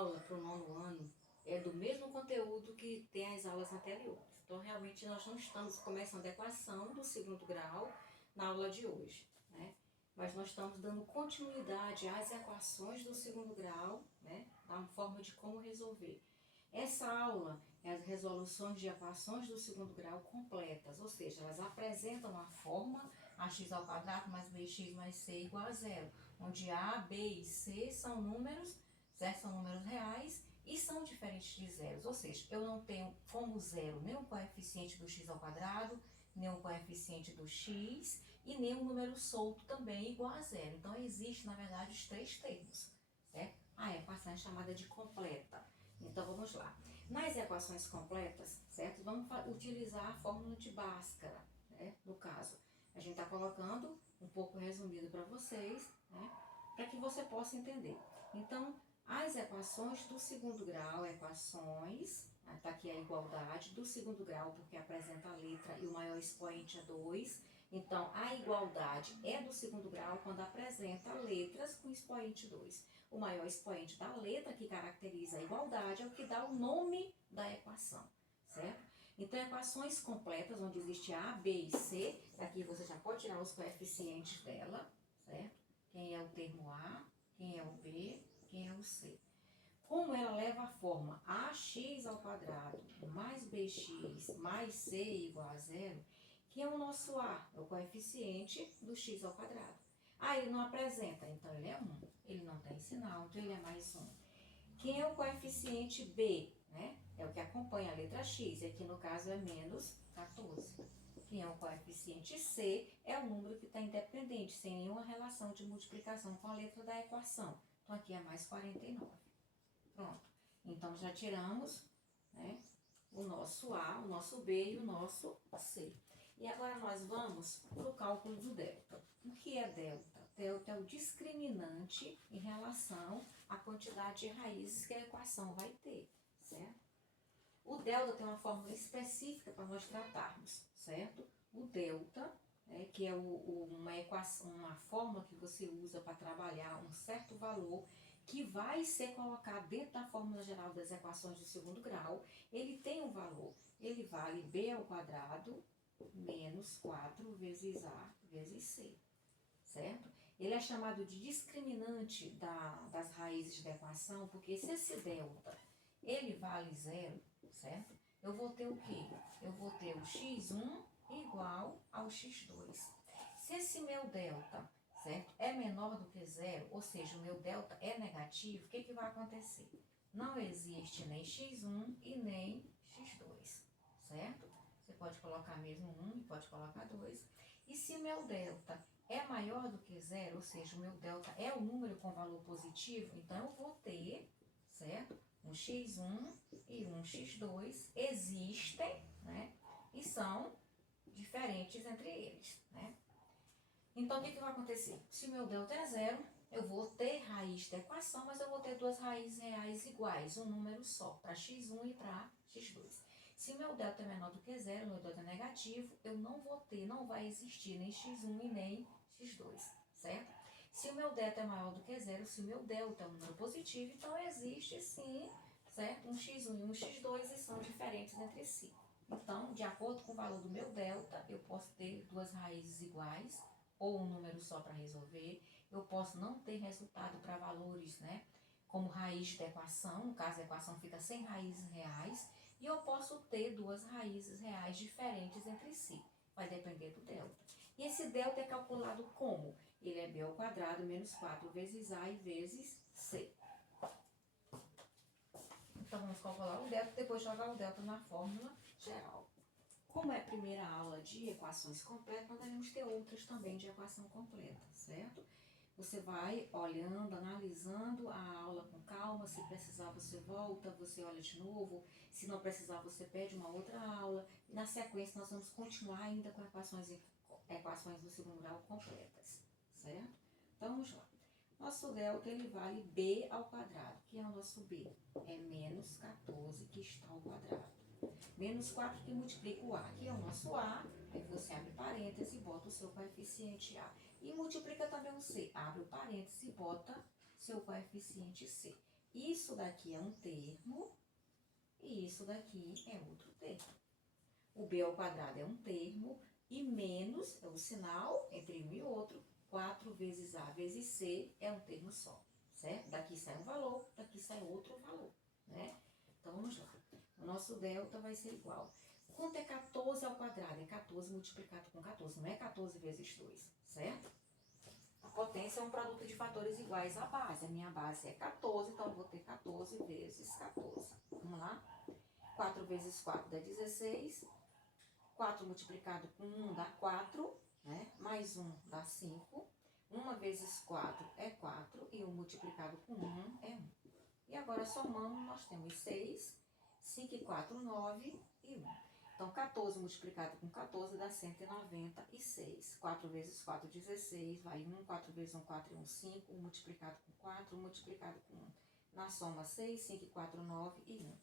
aula para o nono ano é do mesmo conteúdo que tem as aulas anteriores. Então, realmente, nós não estamos começando a equação do segundo grau na aula de hoje, né? Mas nós estamos dando continuidade às equações do segundo grau, né? Da forma de como resolver. Essa aula é as resoluções de equações do segundo grau completas, ou seja, elas apresentam a forma ax ao quadrado mais bx mais c igual a zero, onde a, b e c são números, certo? São números reais e são diferentes de zeros, ou seja, eu não tenho como zero nem o coeficiente do x ao quadrado, nem o coeficiente do x e nem um número solto também igual a zero. Então, existe, na verdade, os três termos, certo? A equação é chamada de completa. Então, vamos lá. Nas equações completas, certo? Vamos utilizar a fórmula de Bhaskara, né? No caso, a gente está colocando um pouco resumido para vocês, né? Para que você possa entender. Então, as equações do segundo grau, equações, está aqui a igualdade do segundo grau, porque apresenta a letra e o maior expoente é 2. Então, a igualdade é do segundo grau quando apresenta letras com expoente 2. O maior expoente da letra que caracteriza a igualdade é o que dá o nome da equação, certo? Então, equações completas, onde existe A, B e C, aqui você já pode tirar os coeficientes dela, certo? Quem é o termo A, quem é o B, quem é o C. Como ela leva a forma ax ao quadrado mais bx mais c igual a zero, que é o nosso A, é o coeficiente do x ao quadrado. Ah, ele não apresenta, então ele é 1. Ele não tem sinal, então ele é mais 1. Quem é o coeficiente B, né? É o que acompanha a letra x, e aqui no caso é menos 14. Quem é o coeficiente C é o número que está independente, sem nenhuma relação de multiplicação com a letra da equação. Então aqui é mais 49. Pronto. Então, já tiramos, né, o nosso A, o nosso B e o nosso C. E agora nós vamos para o cálculo do delta. O que é delta? Delta é o discriminante em relação à quantidade de raízes que a equação vai ter, certo? O delta tem uma fórmula específica para nós tratarmos, certo? O delta, que é uma equação, uma fórmula que você usa para trabalhar um certo valor que vai ser colocado dentro da fórmula geral das equações de segundo grau, ele tem um valor, ele vale b ao quadrado menos 4 vezes a vezes c, certo? Ele é chamado de discriminante das raízes da equação, porque se esse delta, ele vale zero, certo? Eu vou ter o quê? Eu vou ter o x1 igual ao x2. Se esse meu delta, certo, é menor do que zero, ou seja, o meu delta é negativo, o que vai acontecer? Não existe nem x1 e nem x2, certo? Você pode colocar mesmo 1 e pode colocar 2. E se meu delta é maior do que zero, ou seja, o meu delta é um número com valor positivo, então eu vou ter, certo? Um x1 e um x2 existem, né? E são diferentes entre eles, né? Então, o que vai acontecer? Se o meu delta é zero, eu vou ter raiz da equação, mas eu vou ter duas raízes reais iguais, um número só, para x1 e para x2. Se o meu delta é menor do que zero, meu delta é negativo, eu não vou ter, não vai existir nem x1 e nem x2, certo? Se o meu delta é maior do que zero, se o meu delta é um número positivo, então existe sim, certo? Um x1 e um x2 e são diferentes entre si. Então, de acordo com o valor do meu delta, eu posso ter duas raízes iguais, ou um número só para resolver. Eu posso não ter resultado para valores, né, como raiz da equação, no caso a equação fica sem raízes reais, e eu posso ter duas raízes reais diferentes entre si. Vai depender do delta. E esse delta é calculado como? Ele é b ao quadrado menos 4 vezes a e vezes c. Então, vamos calcular o delta, depois jogar o delta na fórmula geral. Como é a primeira aula de equações completas, nós devemos ter outras também de equação completa, certo? Você vai olhando, analisando a aula com calma, se precisar você volta, você olha de novo, se não precisar você pede uma outra aula. E na sequência nós vamos continuar ainda com equações do segundo grau completas, certo? Então vamos lá. Nosso delta ele vale b ao quadrado, que é o nosso b, é menos 14 que está ao quadrado. Menos 4 que multiplica o A, que é o nosso A, aí você abre parênteses e bota o seu coeficiente A. E multiplica também o C, abre o parênteses e bota seu coeficiente C. isso daqui é um termo e isso daqui é outro termo. O b ao quadrado é um termo e menos é o sinal entre um e outro. 4 vezes a vezes c é um termo só, certo? Daqui sai um valor, daqui sai outro valor, né? Então, vamos lá. O nosso delta vai ser igual. Quanto é 14 ao quadrado? É 14 multiplicado com 14, não é 14 vezes 2, certo? A potência é um produto de fatores iguais à base. A minha base é 14, então eu vou ter 14 vezes 14. Vamos lá? 4 vezes 4 dá 16. 4 multiplicado com 1 dá 4, né? Mais 1 dá 5. 1 vezes 4 é 4 e 1 multiplicado com 1 é 1. E agora, somando, nós temos 6, 5 e 4, 9 e 1. Então, 14 multiplicado com 14 dá 196. 4 vezes 4, 16. Vai 1, 4 vezes 1, 4 e 1, 5. 1 multiplicado com 4, 1 multiplicado com 1. Na soma, 6, 5 e 4, 9 e 1.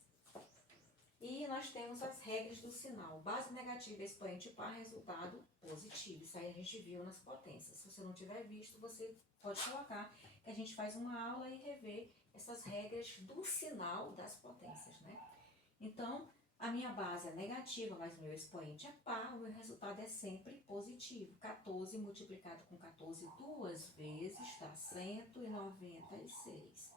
E nós temos as regras do sinal. Base negativa, expoente par, resultado positivo. Isso aí a gente viu nas potências. Se você não tiver visto, você pode colocar que a gente faz uma aula e rever essas regras do sinal das potências, né? Então, a minha base é negativa, mas o meu expoente é par, o meu resultado é sempre positivo. 14 multiplicado com 14 duas vezes dá 196.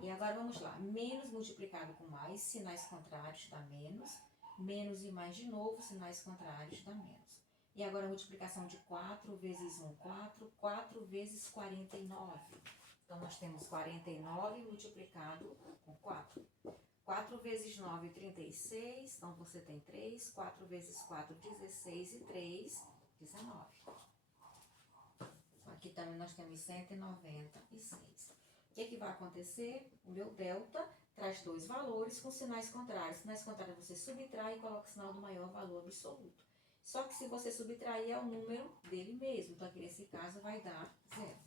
E agora vamos lá, menos multiplicado com mais, sinais contrários dá menos, menos e mais de novo, sinais contrários dá menos. E agora a multiplicação de 4 vezes 1, 4, 4 vezes 49. Então nós temos 49 multiplicado com 4. 4 vezes 9, 36, então você tem 3, 4 vezes 4, 16 e 3, 19. Aqui também nós temos 196. O que vai acontecer? O meu delta traz dois valores com sinais contrários. Sinais contrários você subtrai e coloca o sinal do maior valor absoluto. Só que se você subtrair é o número dele mesmo. Então aqui nesse caso vai dar 0.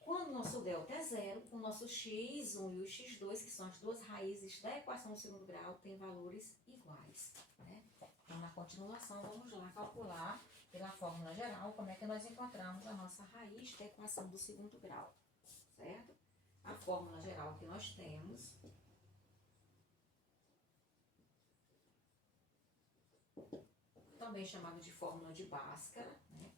Quando o nosso delta é 0, o nosso x1 e o x2, que são as duas raízes da equação do segundo grau, têm valores iguais, né? Então na continuação vamos lá calcular pela fórmula geral como é que nós encontramos a nossa raiz da equação do segundo grau, certo? A fórmula geral que nós temos também chamada de fórmula de Bhaskara, né?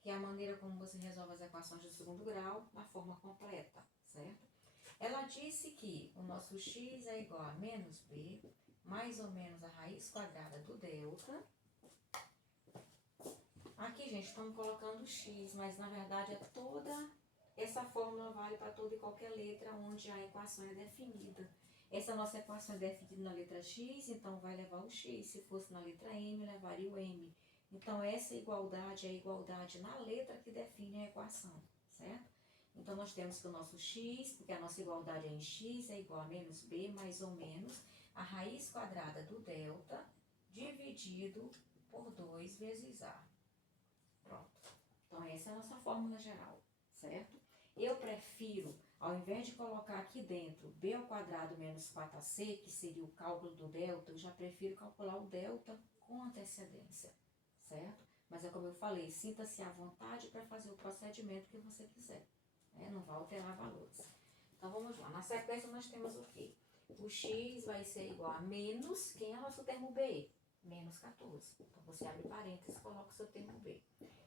Que é a maneira como você resolve as equações do segundo grau na forma completa, certo? Ela disse que o nosso x é igual a menos b, mais ou menos a raiz quadrada do delta. Aqui, gente, estamos colocando x, mas na verdade é toda... Essa fórmula vale para toda e qualquer letra onde a equação é definida. Essa nossa equação é definida na letra x, então vai levar o x. Se fosse na letra m, levaria o m. Então, essa igualdade é a igualdade na letra que define a equação, certo? Então, nós temos que o nosso x, porque a nossa igualdade é em x, é igual a menos b, mais ou menos, a raiz quadrada do delta, dividido por 2 vezes a. Pronto. Então, essa é a nossa fórmula geral, certo? Eu prefiro, ao invés de colocar aqui dentro b ao quadrado menos 4ac, que seria o cálculo do delta, eu já prefiro calcular o delta com antecedência, certo? Mas é como eu falei, sinta-se à vontade para fazer o procedimento que você quiser, né? Não vai alterar valores. Então, vamos lá. Na sequência, nós temos o quê? O x vai ser igual a menos, quem é o nosso termo b? Menos 14. Então, você abre parênteses e coloca o seu termo b.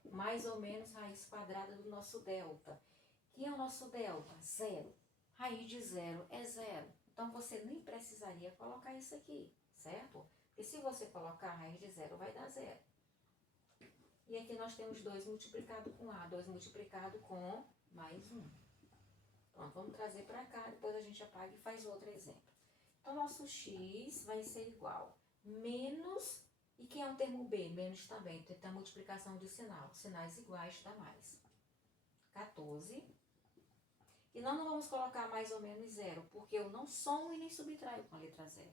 Mais ou menos raiz quadrada do nosso delta. Quem é o nosso delta? 0. Raiz de 0 é 0. Então, você nem precisaria colocar isso aqui, certo? Porque se você colocar a raiz de 0, vai dar 0. E aqui nós temos 2 multiplicado com a, 2 multiplicado com mais 1. Pronto, vamos trazer para cá, depois a gente apaga e faz outro exemplo. Então, nosso x vai ser igual menos, e quem é o termo b? Menos também, então a multiplicação de sinal. Sinais iguais dá mais. 14. E não vamos colocar mais ou menos 0, porque eu não somo e nem subtraio com a letra 0.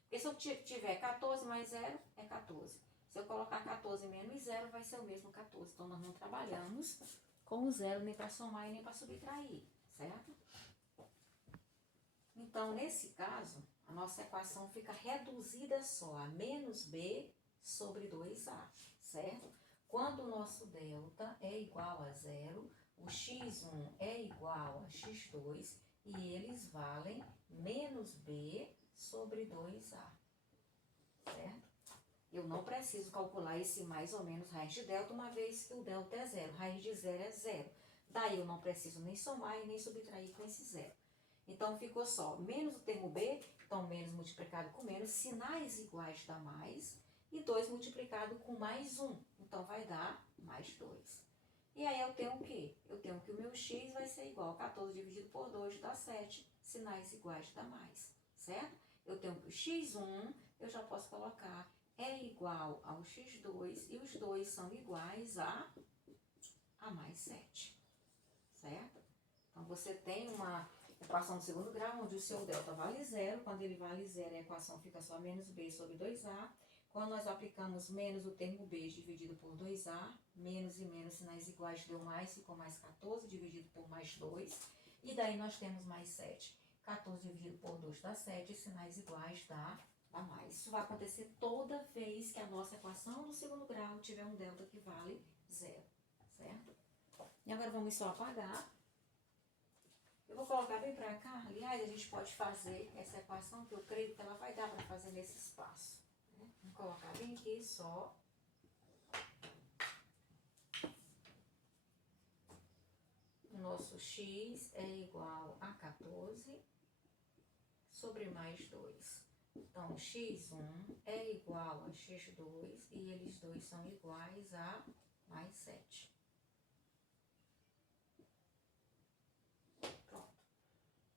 Porque se eu tiver 14 mais 0, é 14. Se eu colocar 14 menos 0, vai ser o mesmo 14. Então, nós não trabalhamos com o 0 nem para somar e nem para subtrair, certo? Então, nesse caso, a nossa equação fica reduzida só a menos b sobre 2a, certo? Quando o nosso delta é igual a 0, o x1 é igual a x2 e eles valem menos b sobre 2a, certo? Eu não preciso calcular esse mais ou menos raiz de delta, uma vez que o delta é zero. Raiz de zero é zero. Daí eu não preciso nem somar e nem subtrair com esse zero. Então, ficou só menos o termo b, então menos multiplicado com menos, sinais iguais dá mais, e 2 multiplicado com mais 1, então vai dar mais 2. E aí eu tenho o quê? Eu tenho que o meu x vai ser igual a 14 dividido por 2 dá 7, sinais iguais dá mais, certo? Eu tenho que o x1, eu já posso colocar, é igual ao x2, e os dois são iguais a mais 7, certo? Então, você tem uma equação do segundo grau, onde o seu delta vale zero. Quando ele vale zero, a equação fica só menos b sobre 2a. Quando nós aplicamos menos o termo b dividido por 2a, menos e menos, sinais iguais, deu mais, ficou mais 14 dividido por mais 2. E daí nós temos mais 7. 14 dividido por 2 dá 7, sinais iguais dá mais. Isso vai acontecer toda vez que a nossa equação do segundo grau tiver um delta que vale zero, certo? E agora vamos só apagar. Eu vou colocar bem pra cá. Aliás, a gente pode fazer essa equação, que eu creio que ela vai dar para fazer nesse espaço, né? Vamos colocar bem aqui só. O nosso x é igual a 14 sobre mais 2. Então, x1 é igual a x2 e eles dois são iguais a mais 7.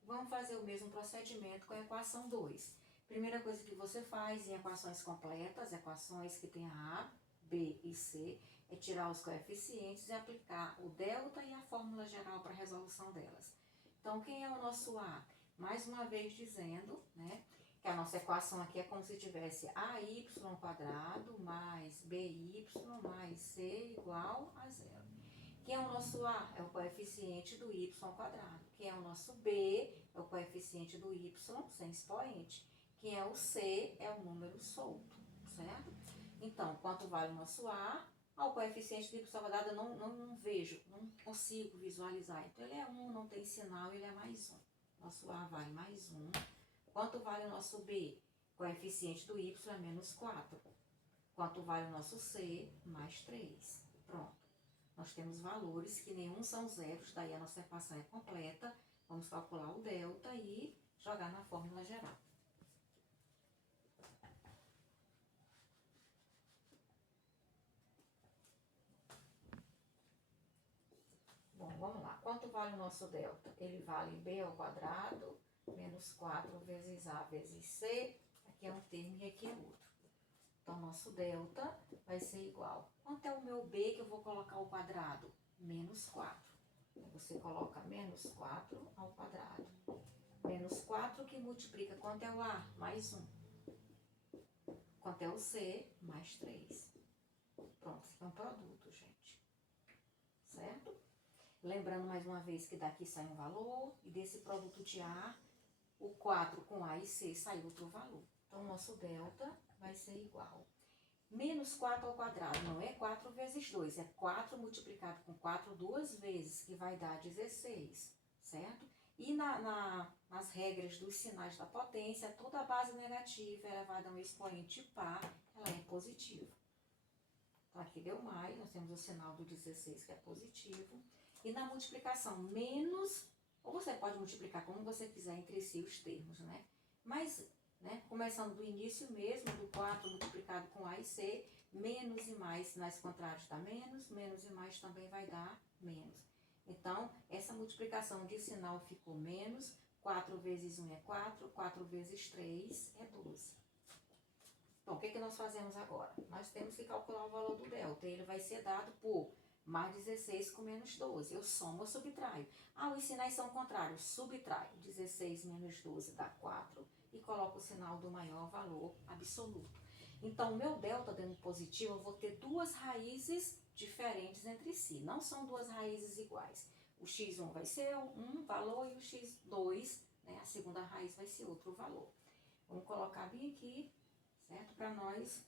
Vamos fazer o mesmo procedimento com a equação 2. Primeira coisa que você faz em equações completas, equações que tem a, b e c, é tirar os coeficientes e aplicar o delta e a fórmula geral para a resolução delas. Então, quem é o nosso a? Mais uma vez dizendo, né, que a nossa equação aqui é como se tivesse ay² mais by mais c igual a zero. Quem é o nosso A? É o coeficiente do y². Quem é o nosso B? É o coeficiente do y sem expoente. Quem é o C? É o número solto, certo? Então, quanto vale o nosso A? O coeficiente do y² eu não vejo, não consigo visualizar. Então, ele é 1, não tem sinal, ele é mais 1. Nosso A vale mais 1. Quanto vale o nosso B? O coeficiente do y é menos 4. Quanto vale o nosso C? Mais 3. Pronto. Nós temos valores que nenhum são zeros, daí a nossa equação é completa. Vamos calcular o delta e jogar na fórmula geral. Bom, vamos lá. Quanto vale o nosso delta? Ele vale b² menos 4 vezes a vezes c. Aqui é um termo e aqui é outro. Então, nosso delta vai ser igual. Quanto é o meu b que eu vou colocar ao quadrado? Menos 4. Você coloca menos 4 ao quadrado. Menos 4 que multiplica. Quanto é o A? Mais 1. Quanto é o C? Mais 3. Pronto, esse é um produto, gente. Certo? Lembrando mais uma vez que daqui sai um valor. E desse produto de A, o 4 com A e C sai outro valor. Então, nosso delta vai ser igual. Menos 4 ao quadrado não é 4 vezes 2, é 4 multiplicado com 4 duas vezes, que vai dar 16, certo? E nas regras dos sinais da potência, toda base negativa elevada a um expoente par, ela é positiva. Então, aqui deu mais, nós temos o sinal do 16, que é positivo. E na multiplicação, menos, ou você pode multiplicar como você quiser entre si os termos, né? Mas... começando do início mesmo, do 4 multiplicado com A e C, menos e mais, sinais contrários dá menos e mais também vai dar menos. Então, essa multiplicação de sinal ficou menos, 4 vezes 1 é 4, 4 vezes 3 é 12. Então, o que nós fazemos agora? Nós temos que calcular o valor do delta, ele vai ser dado por mais 16 com menos 12. Eu somo ou subtraio. Os sinais são contrários, subtraio. 16 menos 12 dá 4. E coloco o sinal do maior valor absoluto. Então, o meu delta dando positivo, eu vou ter duas raízes diferentes entre si. Não são duas raízes iguais. O x1 vai ser um valor e o x2, né, a segunda raiz vai ser outro valor. Vamos colocar bem aqui, certo? Para nós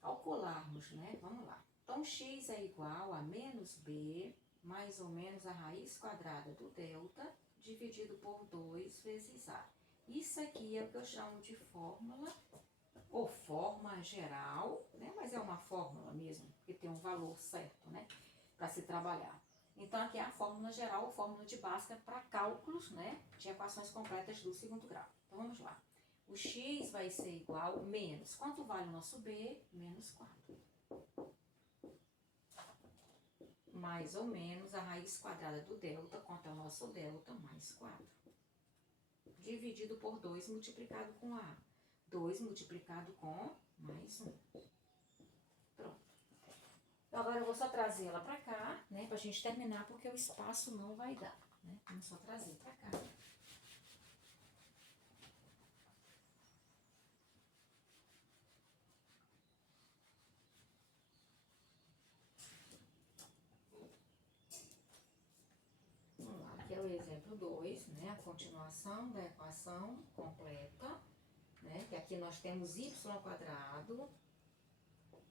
calcularmos, né? Vamos lá. Então, x é igual a menos b mais ou menos a raiz quadrada do delta dividido por 2 vezes A. Isso aqui é o que eu chamo de fórmula, ou forma geral, né? Mas é uma fórmula mesmo, porque tem um valor certo, né? Para se trabalhar. Então, aqui é a fórmula geral, ou fórmula de Bhaskara para cálculos, né? De equações completas do segundo grau. Então, vamos lá. O x vai ser igual menos. Quanto vale o nosso b? Menos 4. Mais ou menos a raiz quadrada do delta, quanto é o nosso delta? Mais 4. Dividido por 2 multiplicado com A. 2 multiplicado com mais 1. Pronto. Então, agora eu vou só trazer ela pra cá, né? Pra gente terminar, porque o espaço não vai dar, né? Vamos só trazer pra cá. Vamos lá, aqui é o exemplo 2, né? A continuação da equação completa, né? Que aqui nós temos y quadrado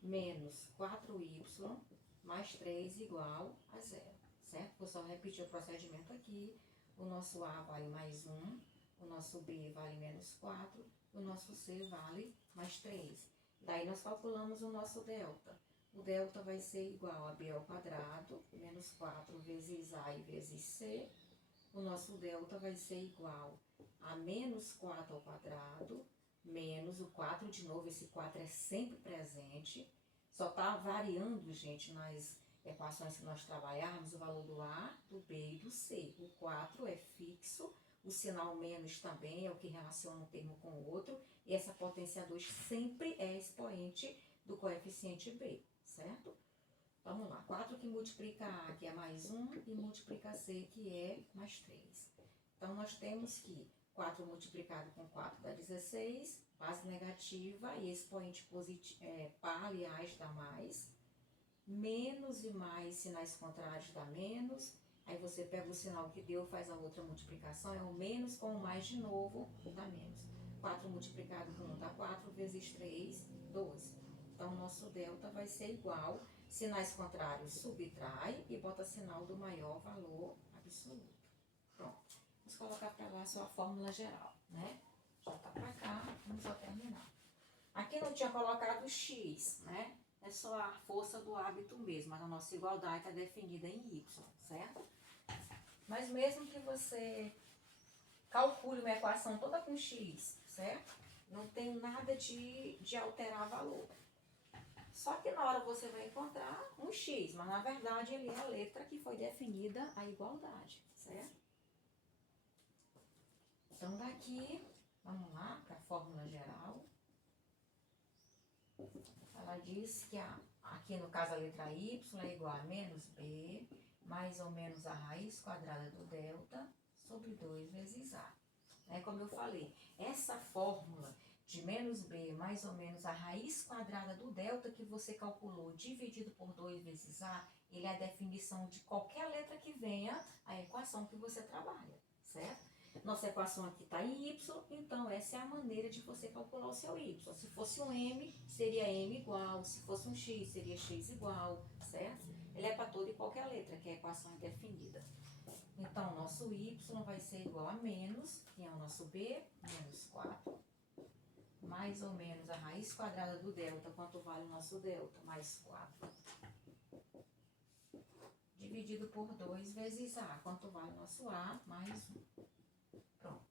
menos 4y mais 3 igual a 0, certo? Vou só repetir o procedimento aqui. O nosso A vale mais 1, o nosso B vale menos 4, o nosso C vale mais 3. Daí nós calculamos o nosso delta. O delta vai ser igual a B ao quadrado, menos 4 vezes A e vezes C. O nosso delta vai ser igual a menos 4 ao quadrado, menos o 4 de novo, esse 4 é sempre presente. Só está variando, gente, nas equações que nós trabalharmos, o valor do A, do B e do C. O 4 é fixo, o sinal menos também é o que relaciona um termo com o outro, e essa potência 2 sempre é expoente do coeficiente B, certo? Vamos lá, 4 que multiplica A, que é mais 1, e multiplica C, que é mais 3. Então, nós temos que 4 multiplicado com 4 dá 16, base negativa e expoente positivo, par, aliás, dá mais. Menos e mais, sinais contrários dá menos. Aí você pega o sinal que deu, faz a outra multiplicação, é o menos com o mais de novo, dá menos. 4 multiplicado com 1 dá 4, vezes 3, 12. Então, o nosso delta vai ser igual, sinais contrários subtrai e bota sinal do maior valor absoluto. Pronto. Vamos colocar para lá só a fórmula geral, né? Já tá para cá, vamos só terminar. Aqui não tinha colocado x, né? É só a força do hábito mesmo, mas a nossa igualdade está definida em y, certo? Mas mesmo que você calcule uma equação toda com x, certo? Não tem nada de alterar valor. Só que na hora você vai encontrar um x, mas na verdade ele é a letra que foi definida a igualdade, certo? Então daqui, vamos lá para a fórmula geral. Ela diz que aqui no caso a letra y é igual a menos b, mais ou menos a raiz quadrada do delta, sobre 2 vezes a. Como eu falei, essa fórmula de menos b mais ou menos a raiz quadrada do delta que você calculou dividido por 2 vezes a, ele é a definição de qualquer letra que venha a equação que você trabalha, certo? Nossa equação aqui está em y, então essa é a maneira de você calcular o seu y. Se fosse um m, seria m igual, se fosse um x, seria x igual, certo? Ele é para toda e qualquer letra que a equação é definida. Então, o nosso y vai ser igual a menos, que é o nosso b, menos 4, mais ou menos a raiz quadrada do delta, quanto vale o nosso delta? Mais 4. Dividido por 2 vezes a, quanto vale o nosso a? Mais 1. Pronto.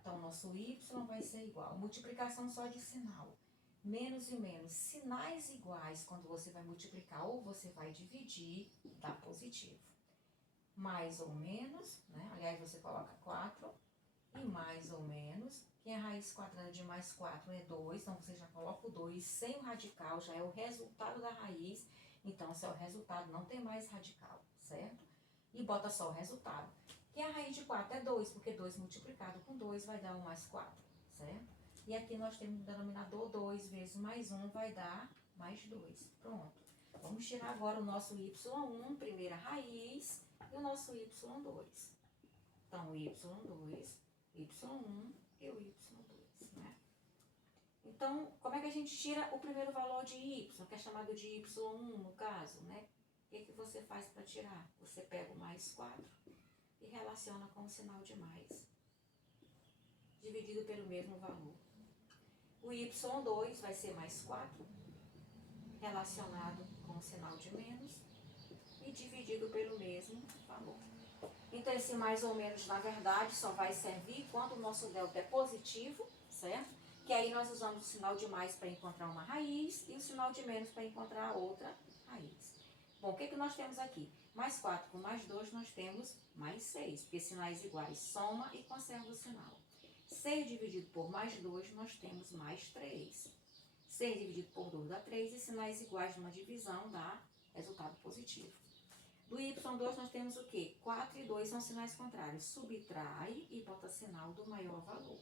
Então, o nosso y vai ser igual. Multiplicação só de sinal. Menos e menos. Sinais iguais, quando você vai multiplicar ou você vai dividir, dá positivo. Mais ou menos, né? Aliás, você coloca 4. E mais ou menos, que a raiz quadrada de mais 4 é 2. Então, você já coloca o 2 sem o radical, já é o resultado da raiz. Então, se é o resultado, não tem mais radical, certo? E bota só o resultado. E a raiz de 4 é 2, porque 2 multiplicado com 2 vai dar 1 mais 4, certo? E aqui nós temos o denominador 2 vezes mais 1 vai dar mais 2. Pronto. Vamos tirar agora o nosso y1, primeira raiz, e o nosso y2. Então, o y2, y1 e o y2, né? Então, como é que a gente tira o primeiro valor de y, que é chamado de y1 no caso, né? que você faz para tirar? Você pega o mais 4 e relaciona com o sinal de mais, dividido pelo mesmo valor. O y2 vai ser mais 4, relacionado com o sinal de menos e dividido pelo mesmo valor. Então, esse mais ou menos, na verdade, só vai servir quando o nosso delta é positivo, certo? Que aí nós usamos o sinal de mais para encontrar uma raiz e o sinal de menos para encontrar outra raiz. Bom, o que nós temos aqui? Mais 4 com mais 2, nós temos mais 6, porque sinais iguais soma e conserva o sinal. 6 dividido por mais 2, nós temos mais 3. 6 dividido por 2 dá 3 e sinais iguais numa divisão dá resultado positivo. Do y2 nós temos o quê? 4 e 2 são sinais contrários. Subtrai e bota sinal do maior valor,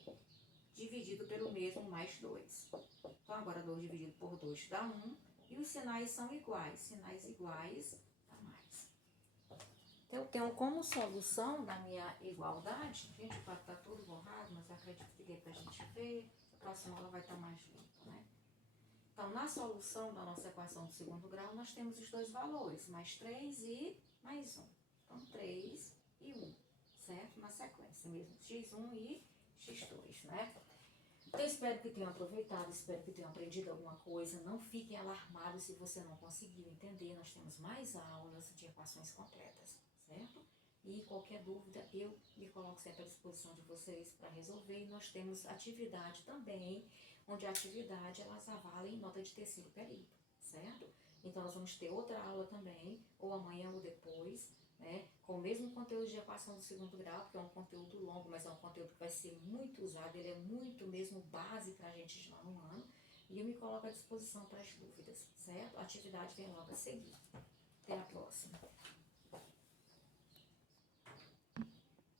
dividido pelo mesmo mais 2. Então, agora 2 dividido por 2 dá 1. E os sinais são iguais. Sinais iguais dá mais. Então, eu tenho como solução da minha igualdade. Gente, o quadro está todo borrado, mas eu acredito que dê para a gente ver. A próxima aula vai estar mais limpa, né? Então, na solução da nossa equação do segundo grau, nós temos os dois valores, mais 3 e mais 1. Então, 3 e 1, certo? Na sequência mesmo, x1 e x2, né? Então, espero que tenham aproveitado, espero que tenham aprendido alguma coisa. Não fiquem alarmados se você não conseguiu entender. Nós temos mais aulas de equações completas, certo? E qualquer dúvida, eu me coloco sempre à disposição de vocês para resolver. E nós temos atividade também, onde a atividade elas avalem nota de terceiro período, certo? Então, nós vamos ter outra aula também, ou amanhã ou depois, né? Com o mesmo conteúdo de equação do segundo grau, porque é um conteúdo longo, mas é um conteúdo que vai ser muito usado, ele é muito mesmo base para a gente de lá no ano. E eu me coloco à disposição para as dúvidas, certo? A atividade vem logo a seguir.